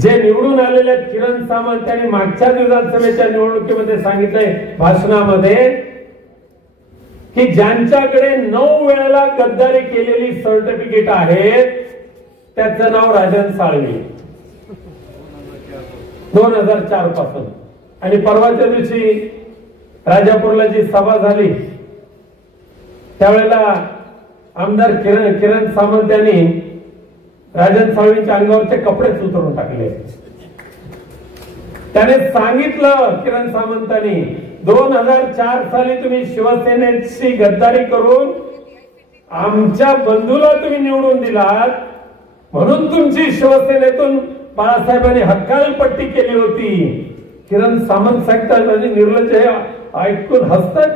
जे निवडून आलेल्या किरण सामंत यांनी मागच्या विधानसभेच्या निवडणुकीमध्ये सांगितलंय भाषणामध्ये की ज्यांच्याकडे 9 वेळेला गद्दारी केलेली सर्टिफिकेट आहेत त्याचं नाव राजन साळवी 2004 पासून. आणि परवाच्या दिवशी राजापूरला जी सभा झाली त्यावेळेला आमदार किरण सामंत यांनी राजन साळवींच्या अंगावरचे कपडेच उतरून टाकले. त्याने सांगितलं किरण सामंतांनी 2004 साली तुम्ही शिवसेनेची गद्दारी करून आमच्या बंधूला तुम्ही निवडून दिलात म्हणून तुमची शिवसेनेतून बाळासाहेबांनी हकालपट्टी केली होती. किरण सामंत सांगतात आणि निर्लज्ज ऐकून हसतात.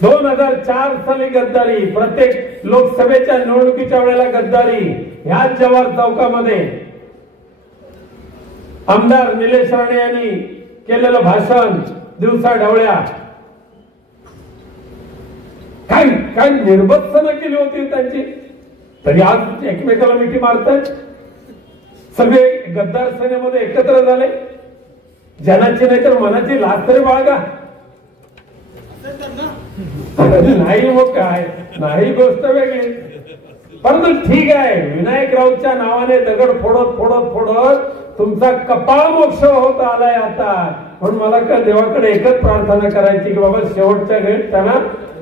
2004 साली गद्दारी, प्रत्येक लोकसभेच्या निवडणुकीच्या वेळेला गद्दारी. ह्याच जवाहर चौकामध्ये आमदार निलेश राणे यांनी केलेलं भाषण दिवसा ढवळ्या काय काय निर्बत्सना केली होती त्यांची. तरी आज एकमेकाला मिठी मारतात. सगळे गद्दार सेनेमध्ये एकत्र झाले. जनाची नाही तर मनाची लाज तरी बाळगा. नाही मग काय नाही गोष्ट वेगळी. परंतु ठीक आहे विनायक राऊतच्या नावाने दगड फोडत फोडत फोडत तुमचा कपाळ मोक्ष होत आलाय आता. म्हणून मला का देवाकडे एकच प्रार्थना करायची की बाबा शेवटच्या वेळेत त्यांना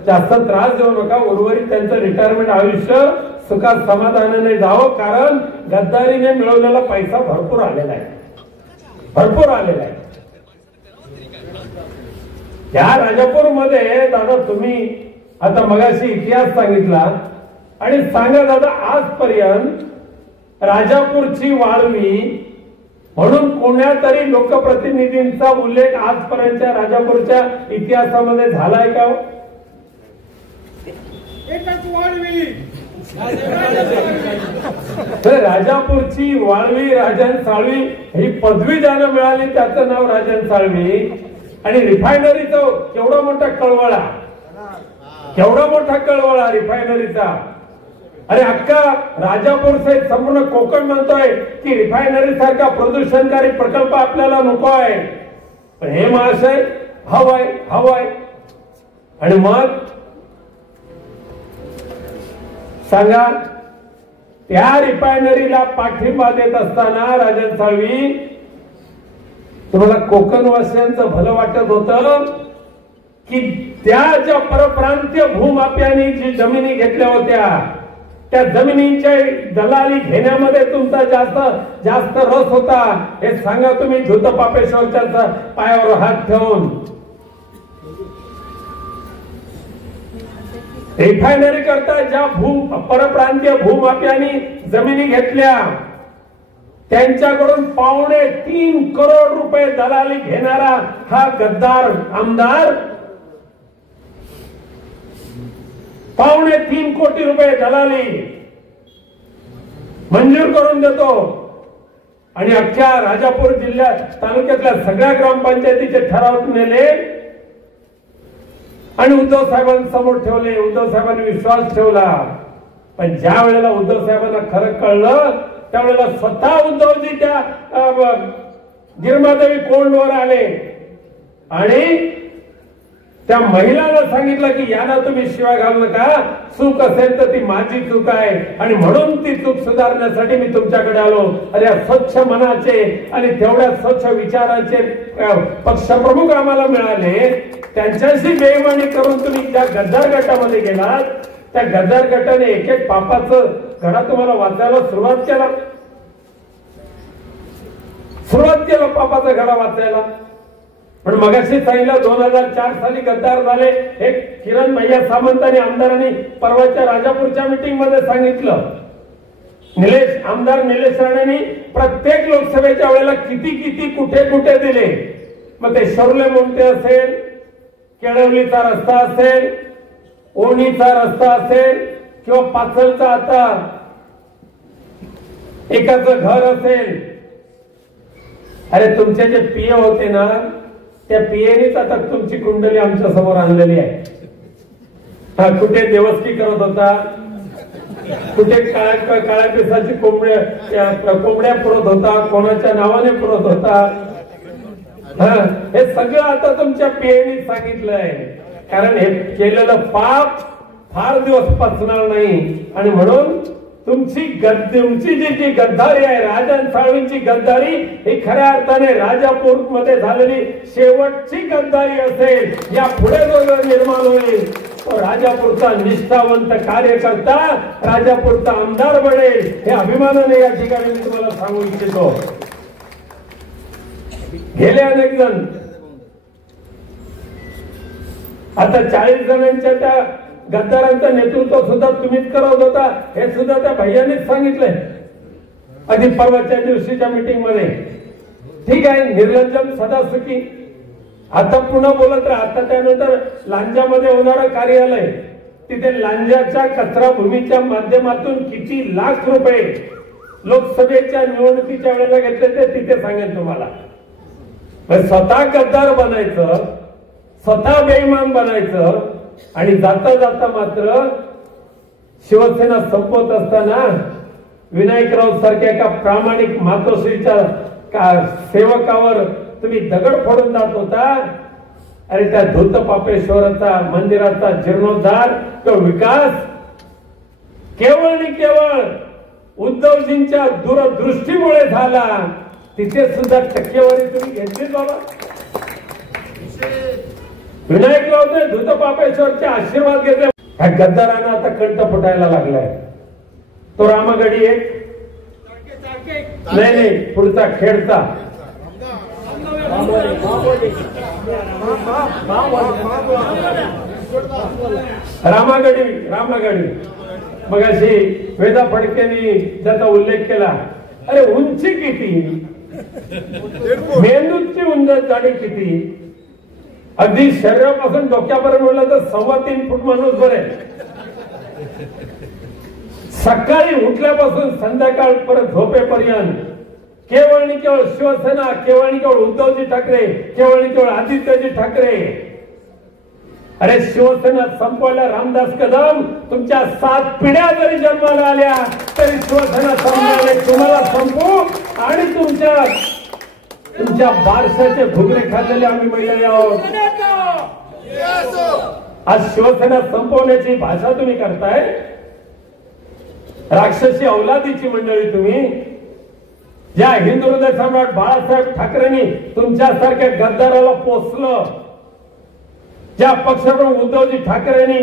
जास्त त्रास देऊ नका. उर्वरित त्यांचं रिटायरमेंट आयुष्य सुखात समाधानाने जावं. कारण गद्दारीने मिळवलेला पैसा भरपूर आलेला आहे. भरपूर आलेला आहे. या राजापूरमध्ये दादा तुम्ही आता मगाशी इतिहास सांगितला आणि सांगा दादा आजपर्यंत राजापूरची वाळवी म्हणून कोण्या तरी लोकप्रतिनिधींचा उल्लेख आजपर्यंतच्या राजापूरच्या इतिहासामध्ये झालाय का? राजापूरची वाळवी राजन साळवी ही पदवी ज्याला मिळाली त्याचं नाव राजन साळवी. आणि रिफायनरीचा केवढा मोठा कळवळा, केवढा मोठा कळवळा रिफायनरीचा. अरे अख्खा राजापूर सहित संपूर्ण कोकण म्हणतोय की रिफायनरी सारखा प्रदूषणकारी प्रकल्प आपल्याला नको आहे. पण हे महाशय हवाय हवाय. आणि मग सांगा त्या रिफायनरीला पाठिंबा देत असताना राजन साळवी तुम्हाला कोकणवासियांचं भलं वाटत होतं की त्या ज्या परप्रांतीय भूमाप्यांनी जी जमिनी घेतल्या होत्या त्या जमिनींच्या दलाली घेण्यामध्ये तुमचा जास्त रस होता. हे सांगा तुम्ही धूतपापेश्वरच्या पायावर हात ठेवून. रिफायनरी करता ज्या परप्रांतीय भूमाप्यांनी जमिनी घेतल्या त्यांच्याकडून 3.25 करोड रुपये दलाली घेणारा हा गद्दार आमदार 3.25 कोटी रुपये दलाली मंजूर करून देतो. आणि अख्ख्या राजापूर जिल्ह्यात तालुक्यातल्या सगळ्या ग्रामपंचायतीचे ठराव नेले आणि उद्धव साहेबांसमोर ठेवले. उद्धव साहेबांनी विश्वास ठेवला. पण ज्या वेळेला उद्धव साहेबांना खरं कळलं त्यावेळेला स्वतः उद्धवजी त्या गिरमादेवी कोंडवर आले आणि त्या महिलांना सांगितलं की यांना तुम्ही शिवाय घालू नका. चूक असेल तर ती माझी चूक आहे आणि म्हणून ती चूक सुधारण्यासाठी मी तुमच्याकडे आलो. अरे स्वच्छ मनाचे आणि तेवढ्या स्वच्छ विचारांचे पक्षप्रमुख आम्हाला मिळाले. त्यांच्याशी बेईमानी करून तुम्ही ज्या गद्दार गटामध्ये गेलात त्या गद्दार गटाने एक एक पापाचं घडा तुम्हाला वाचायला सुरुवात केला पापाचा घडा वाचायला. पण मगाशी सांगितलं 2004 साली गद्दार झाले. एक किरण भैया सामंत आणि आमदारांनी परवाच्या राजापूरच्या मीटिंग मध्ये सांगितलं. आमदार निलेश राणेंनी प्रत्येक लोकसभेच्या वेळेला किती कुठे कुठे दिले. मग ते शौर्ले मोंटे असेल, केळवलीचा रस्ता असेल, ओणीचा रस्ता असेल किंवा पाचलचा आता एकाचं घर असेल. अरे तुमचे जे पीए होते ना त्या पीएनीच आता तुमची कुंडली आमच्या समोर आणलेली आहे. हा कुठे देवस्की करत होता, कुठे काळ्या पिसाची कोंबड्या पुरत होता, कोणाच्या नावाने पुरत होता. हे सगळं आता तुमच्या पीएनी सांगितलंय. कारण हे केलेलं पाप फार दिवस पचणार नाही. आणि म्हणून तुमची जी गद्दारी आहे, राजन साळवींची गद्दारी, ही खऱ्या अर्थाने राजापूर मध्ये झालेली शेवटची गद्दारी असेल. या पुढे जो निर्माण होईल तो राजापूरचा निष्ठावंत कार्यकर्ता, राजापूरचा आमदार बनेल, हे अभिमानाने या ठिकाणी मी तुम्हाला सांगू इच्छितो. गेले अनेक जण, आता 40 जणांच्या त्या गद्दारांचं नेतृत्व सुद्धा तुम्हीच करत होता, हे सुद्धा त्या भैयानीच सांगितलंय अगदी परवाच्या दिवशीच्या मीटिंग मध्ये. ठीक आहे, निर्लज्जम सदासुखी. आता पुन्हा बोलत राहा. आता त्यानंतर लांजामध्ये होणारं कार्यालय, तिथे लांजाच्या कचरा भूमीच्या माध्यमातून किती लाख रुपये लोकसभेच्या निवडणुकीच्या वेळेला घेतले ते तिथे सांगेन तुम्हाला. स्वतः गद्दार बनायचं, स्वतः बेईमान बनायचं, आणि जाता जाता मात्र शिवसेना संपवत असताना विनायकराव सारख्या एका प्रामाणिक मातोश्रीच्या सेवकावर तुम्ही दगड फोडून जात होता. अरे त्या धूतपापेश्वराचा मंदिराचा जीर्णोद्धार, तो विकास केवळ आणि केवळ उद्धवजींच्या दूरदृष्टीमुळे झाला. तिथे सुद्धा टक्केवारी तुम्ही घेतलीच बाबा. विनायकरावने धूतपापेश्वरचे आशीर्वाद घेतले. ह्या गद्दारांना आता कंठ फुटायला लागलाय. तो रामगडी एक नाही, पुढचा खेडचा रामगडी मग अशी वेदा फडकेंनी त्याचा उल्लेख केला. अरे उंची किती, मेंदूची जाडी किती, अगदी शरीरापासून डोक्यापर्यंत म्हणलं तर 3.25 फूट माणूस बरे. सकाळी उठल्यापासून संध्याकाळपर्यंत झोपेपर्यंत केवळ आणि केवळ शिवसेना, केवळ आणि केवळ उद्धवजी ठाकरे, केवळ आणि केवळ आदित्यजी ठाकरे. अरे शिवसेना संपवायला रामदास कदम तुमच्या 7 पिढ्या जरी जन्माला आल्या तरी शिवसेना संपवणे तुम्हाला संपू, आणि तुमच्या बारशाचे घुगरे खाल्लेले आम्ही महिला आहोत. आज शिवसेना संपवण्याची भाषा तुम्ही करताय. राक्षसी अवलादीची मंडळी तुम्ही. ज्या हिंदू हृदय सम्राट बाळासाहेब ठाकरेंनी तुमच्यासारख्या गद्दाराला पोचलं, ज्या पक्षप्रमुख उद्धवजी ठाकरेंनी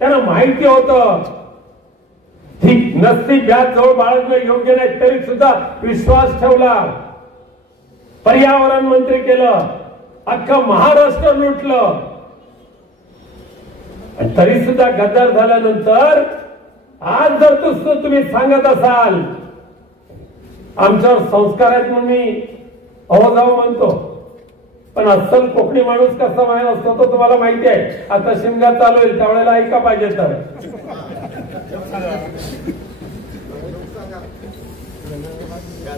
त्यांना माहिती होतं ठीक नसती व्याज जवळ बाळगणं योग्य नाही, तरी सुद्धा विश्वास ठेवला, पर्यावरण मंत्री केलं, अख्खं महाराष्ट्र लुटलं, तरी सुद्धा गद्दार झाल्यानंतर आज जर तुम्ही सांगत असाल आमच्यावर संस्कार आहेत म्हणून मी अहोजाव म्हणतो, पण अस्सल कोकणी माणूस कसा माहिती असतो तो तुम्हाला माहिती आहे. आता शिमगा चालू होईल त्यावेळेला ऐका पाहिजे तर.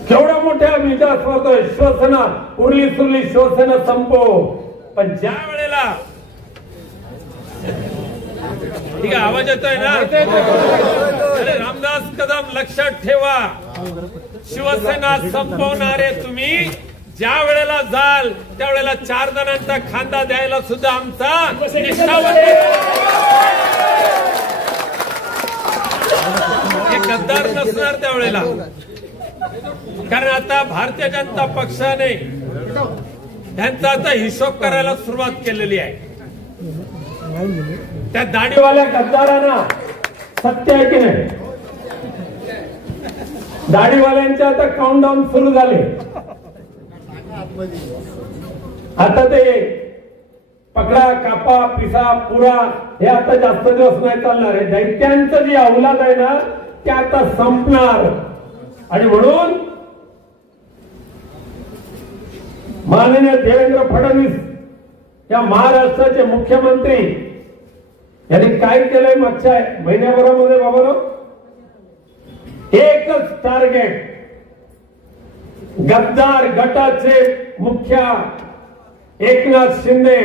केवढ्या मोठ्या विजयास्पर्धा शिवसेना उरली सुरली शिवसेना संपो. पण ज्या वेळेला ठीक आहे, आवाज येतोय ना? अरे रामदास कदम लक्षात ठेवा, शिवसेना संपवणारे तुम्ही ज्या वेळेला जाल त्यावेळेला 4 जणांचा खांदा द्यायला सुद्धा आमचा गद्दार नसणार त्यावेळेला. कारण आता भारतीय जनता पक्षाने त्यांचा आता हिशोब करायला सुरुवात केलेली आहे. त्या दाढीवाल्या गद्दारांना सत्य आहे की नाही? दाढीवाल्यांचे आता काउंटडाऊन सुरू झाले. आता ते पकडा, कापा, पिसा, पुरा हे आता जास्त दिवस नाही चालणार आहे. दैत्यांचं जी अवलाद आहे ना ते आता संपणार. आणि म्हणून माननीय देवेंद्र फडणवीस या महाराष्ट्राचे मुख्यमंत्री यांनी काय केलंय मागच्या महिन्याभरामध्ये बाबांनो? एकच टार्गेट, गद्दार गटाचे मुख्य एकनाथ शिंदे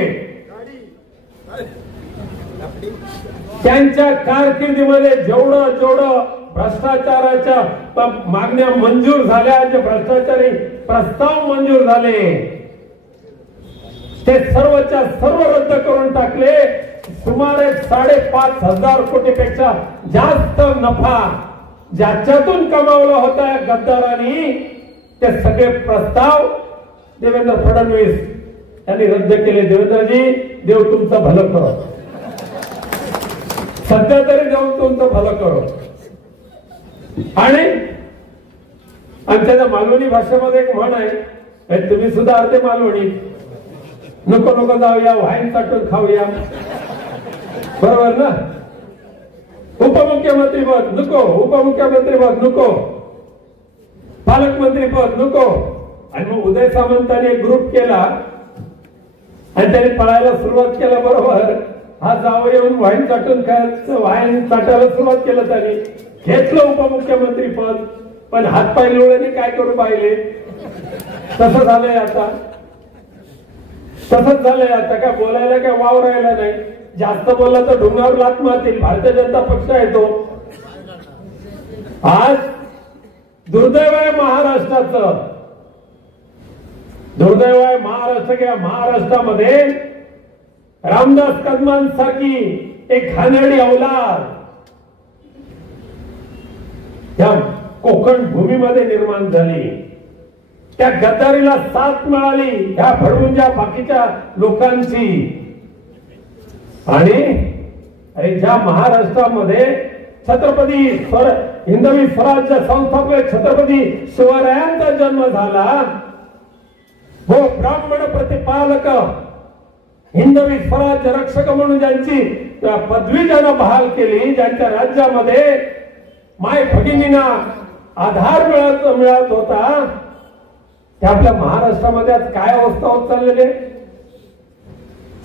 त्यांच्या कारकिर्दीमध्ये जेवढं जेवढं भ्रष्टाचाराच्या मागण्या मंजूर झाल्या, जे भ्रष्टाचारी प्रस्ताव मंजूर झाले ते सर्वच्या सर्व रद्द करून टाकले. सुमारे 5,500 कोटीपेक्षा जास्त नफा ज्याच्यातून कमावला होता गद्दारांनी, ते सगळे प्रस्ताव देवेंद्र फडणवीस यांनी रद्द केले. देवेंद्रजी, देव तुमचं भलं करो, सध्या तरी देव तुमचं भलं करो. आणि आमच्या मालवणी भाषेमध्ये एक म्हण आहे, तुम्ही सुद्धा अर्धे मालवणी, नको नको जाऊया, वाईन चाटून खाऊया, बरोबर ना. उपमुख्यमंत्री पद नको, उपमुख्यमंत्री पद नको, पालकमंत्री पद नको. आणि मग उदय सामंतांनी एक ग्रुप केला आणि त्याने पळायला सुरुवात केला. बरोबर, हा जावं येऊन वाईन चाटून खायचं, वाईन चाटायला सुरुवात केलं, त्याने घेतलं उपमुख्यमंत्री पद. पण हातपाय लोळ्याने काय करू पाहिले, तसं झालंय आता, तसंच झालंय आता. काय बोलायला काय वाव राहिला नाही. जास्त बोलला तर ढुंगावर लात मारतील. भारतीय जनता पक्ष आहे तो. आज दुर्दैव आहे महाराष्ट्राचं, दुर्दैव आहे महाराष्ट्र. किंवा महाराष्ट्रामध्ये रामदास कदमांसारखी एक घाणेरडी अवलाद या कोकण भूमीमध्ये निर्माण झाली. त्या गद्दारीला साथ मिळाली ह्या फडवूनच्या बाकीच्या लोकांची. आणि ज्या महाराष्ट्रामध्ये छत्रपती हिंदवी स्वराज्य संस्थापक छत्रपती शिवरायांचा जन्म झाला, हो, ब्राह्मण प्रतिपालक हिंदवी स्वराज्य रक्षक म्हणून ज्यांची पदवी ज्यानं बहाल केली, ज्यांच्या राज्यामध्ये माय भगिनींना आधार मिळत होता, त्या आपल्या महाराष्ट्रामध्ये आज काय अवस्था होत चाललेली.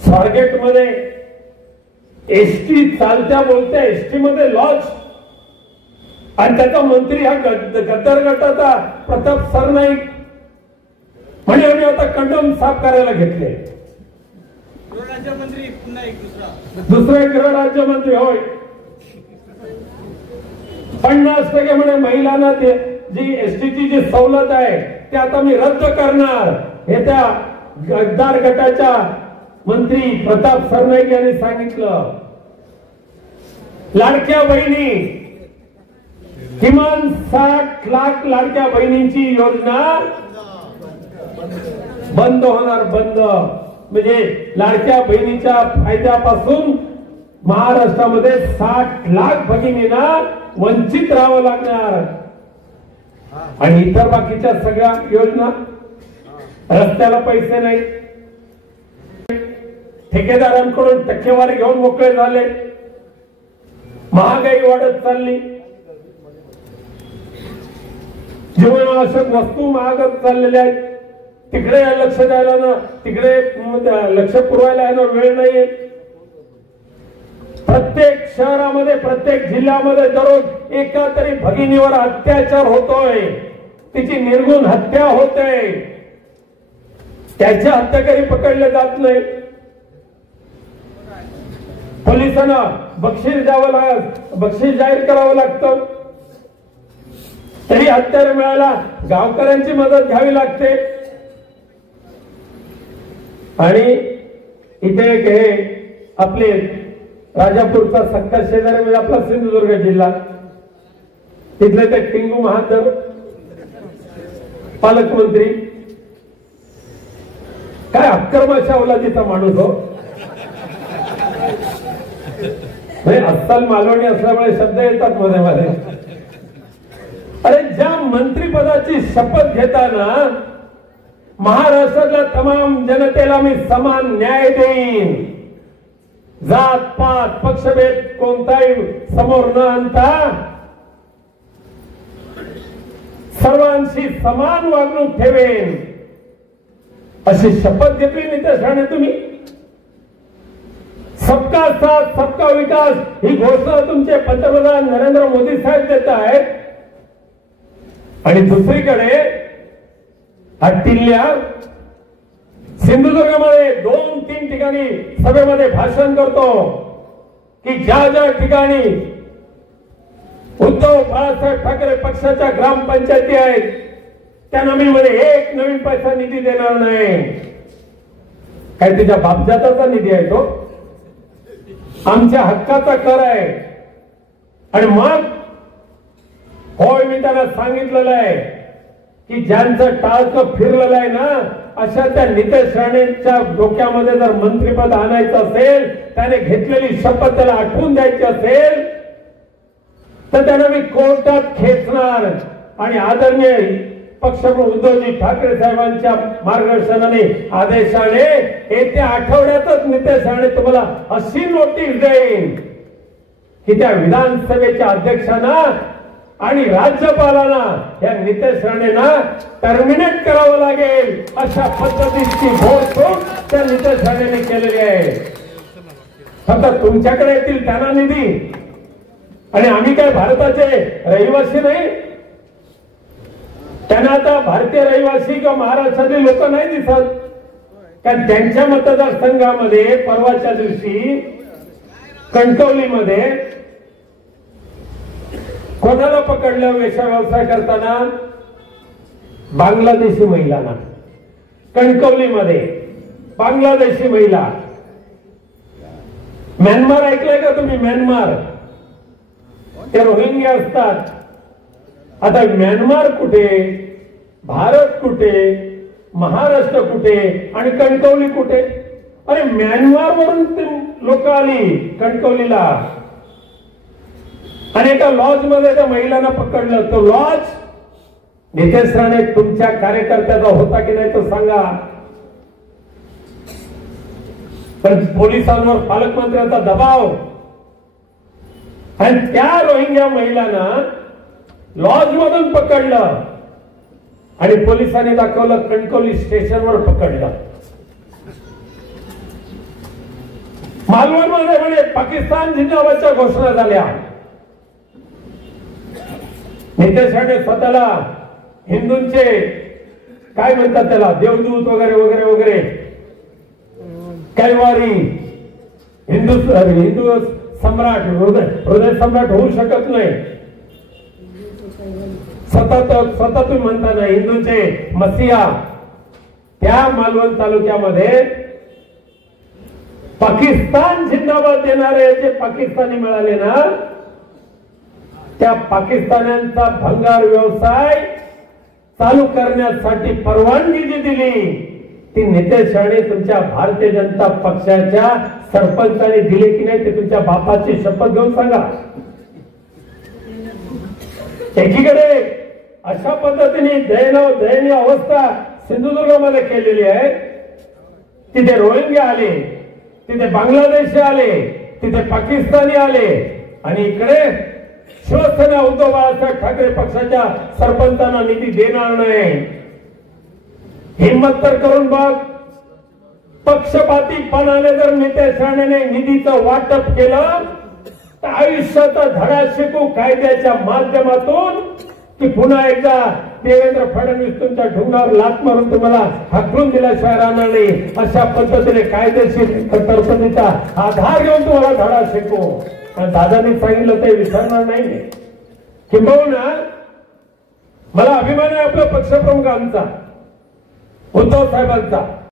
स्वारगेट मध्ये एसटी चालत्या बोलत्या एसटी मध्ये लॉज, आणि त्याचा मंत्री हा गद्दार गटाचा प्रताप सरनाईक म्हणजे आम्ही आता कंडम साफ करायला घेतले. गृहराज्यमंत्री पुन्हा एक दुसरे गृहराज्यमंत्री होय. 50% म्हणे महिलांना जी एसटीची जी सवलत आहे ते आता मी रद्द करणार, हे त्या गद्दार गटाच्या मंत्री प्रताप सरनाईक यांनी सांगितलं. लाडक्या बहिणी, किमान 60 लाख लाडक्या बहिणींची योजना बंद होणार, बंद. म्हणजे लाडक्या बहिणीच्या फायद्यापासून महाराष्ट्रामध्ये 60 लाख भगिनींना वंचित राहावं लागणार. आणि इतर बाकीच्या सगळ्या योजना, रस्त्याला पैसे नाही, ठेकेदारांकडून टक्केवारी घेऊन मोकळे झाले, महागाई वाढत चालली, जीवनावश्यक वस्तू महागत चाललेल्या आहेत. तिकडे लक्ष द्यायला ना, तिकडे लक्ष पुरवायला ना वेळ नाहीये. प्रत्येक शहरामध्ये, प्रत्येक जिल्ह्यामध्ये दररोज एका तरी भगिनीवर अत्याचार होतोय, तिची निर्गुण हत्या होते, त्याच्या हत्याकारी पकडले जात नाही. पोलिसांना बक्षीस जाहीर करावं लागतं, तरी हत्यारे मिळायला गावकऱ्यांची मदत घ्यावी लागते. आणि इथे हे आपले राजापूरचा सक्का शेजारी म्हणजे आपला सिंधुदुर्ग जिल्हा, तिथले ते टिंगू महाजन पालकमंत्री, काय अक्करमाच्या अवलादीचा माणूस हो. अस्सल मालवणी असल्यामुळे शब्द येतात मध्ये मध्ये. अरे, ज्या मंत्रिपदाची शपथ घेताना महाराष्ट्रातल्या तमाम जनतेला मी समान न्याय देईन, जात पात पक्षभेद कोणताही समोर न आणता सर्वांशी समान वागणूक ठेवेन, अशी शपथ घेतली नितेश राणे तुम्ही. सबका साथ सबका विकास ही घोषणा तुमचे पंतप्रधान नरेंद्र मोदी साहेब देत आहेत. आणि दुसरीकडे हट्टिल्ल्या सिंधुदुर्गमध्ये 2-3 ठिकाणी सभेमध्ये भाषण करतो. की ज्या ज्या ठिकाणी उद्धव बाळासाहेब ठाकरे पक्षाच्या ग्रामपंचायती आहेत त्यांना मी मध्ये एक नवीन पैसा निधी देणार नाही. काय तुझ्या बापजाताचा निधी आहे तो, आमच्या हक्काचा कर आहे. आणि मग होय मी त्यांना सांगितलेलं आहे की ज्यांचं टाळकं फिरलेलं आहे ना अशा त्या नितेश राणेंच्या डोक्यामध्ये जर मंत्रिपद आणायचं असेल, त्याने घेतलेली शपथ त्याला आठवून द्यायची असेल तर त्यांना मी कोर्टात खेचणार. आणि आदरणीय पक्षप्रमुख उद्धवजी ठाकरे साहेबांच्या मार्गदर्शनाने आदेशाने येत्या आठवड्यातच नितेश राणे तुम्हाला अशी नोटीस देईल की त्या विधानसभेच्या अध्यक्षांना आणि राज्यपालांना या नितेश राणेंना टर्मिनेट करावं लागेल. अशा पद्धतीची घोषणा त्या नितेश राणेंनी केलेली आहे. फक्त तुमच्याकडे येतील त्यांना निधी, आणि आम्ही काय भारताचे रहिवासी नाही. त्यांना आता भारतीय रहिवासी किंवा महाराष्ट्रातले लोक नाही दिसत, कारण त्यांच्या मतदारसंघामध्ये परवाच्या दिवशी कणकवलीमध्ये कोणाला पकडलं वेश्या व्यवसाय करताना? बांगलादेशी महिलांना. कणकवलीमध्ये बांगलादेशी महिला. म्यानमार ऐकलंय का तुम्ही? म्यानमार ते रोहिंग्या असतात. आता म्यानमार कुठे, भारत कुठे, महाराष्ट्र कुठे आणि कणकवली कुठे? अरे म्यानमार वरून ते लोक आली कणकवलीला आणि एका लॉज मध्ये त्या महिलांना पकडलं. तो लॉज नितेश राणे तुमच्या कार्यकर्त्याचा होता की नाही तो सांगा. पण पोलिसांवर पालकमंत्र्यांचा दबाव आणि त्या रोहिंग्या महिलांना लॉज मधून पकडलं आणि पोलिसांनी दाखवलं कणकवली स्टेशनवर पकडलं. मालवणमध्ये म्हणे पाकिस्तान जिंदाबादच्या घोषणा झाल्या. नितेश राणे स्वतःला हिंदूंचे काय म्हणतात त्याला, देवदूत वगैरे वगैरे वगैरे, कैवारी, हिंदू सम्राट, हृदय सम्राट होऊ शकत नाही. सतत म्हणताना हिंदूंचे मसिहा. त्या मालवण तालुक्यामध्ये पाकिस्तान जिंदाबाद देणारे जे पाकिस्तानी मिळाले ना, त्या पाकिस्तान्यांचा भंगार व्यवसाय चालू करण्यासाठी परवानगी जी दिली ती नितेश राणे तुमच्या भारतीय जनता पक्षाच्या सरपंचाने दिले की नाही ते तुमच्या बापाची शपथ घेऊन सांगा. एकीकडे अशा पद्धतीने दयनीय अवस्था सिंधुदुर्गामध्ये केलेली आहे. तिथे रोहिंग्या आले, तिथे बांगलादेशी आले, तिथे पाकिस्तानी आले आणि इकडे शिवसेना उद्धव बाळासाहेब ठाकरे पक्षाच्या सरपंचांना निधी देणार नाही. हिम्मत तर करून बघ. पक्षपातीपणाने जर नितेश राणेने निधीचं वाटप केलं तर आयुष्याचा धडा शिकू कायद्याच्या माध्यमातून की पुन्हा एकदा देवेंद्र फडणवीस तुमच्या ढुंगावर लाथ मारून तुम्हाला हाकलून दिल्याशिवाय राहणार नाही. अशा पद्धतीने कायदेशीर तरतुदीचा आधार घेऊन तुम्हाला धडा शिकू. दादांनी सांगितलं ते विसरणार नाही. किंबहुना मला अभिमान आहे आपल्या पक्षप्रमुखांचा, उद्धव साहेबांचा.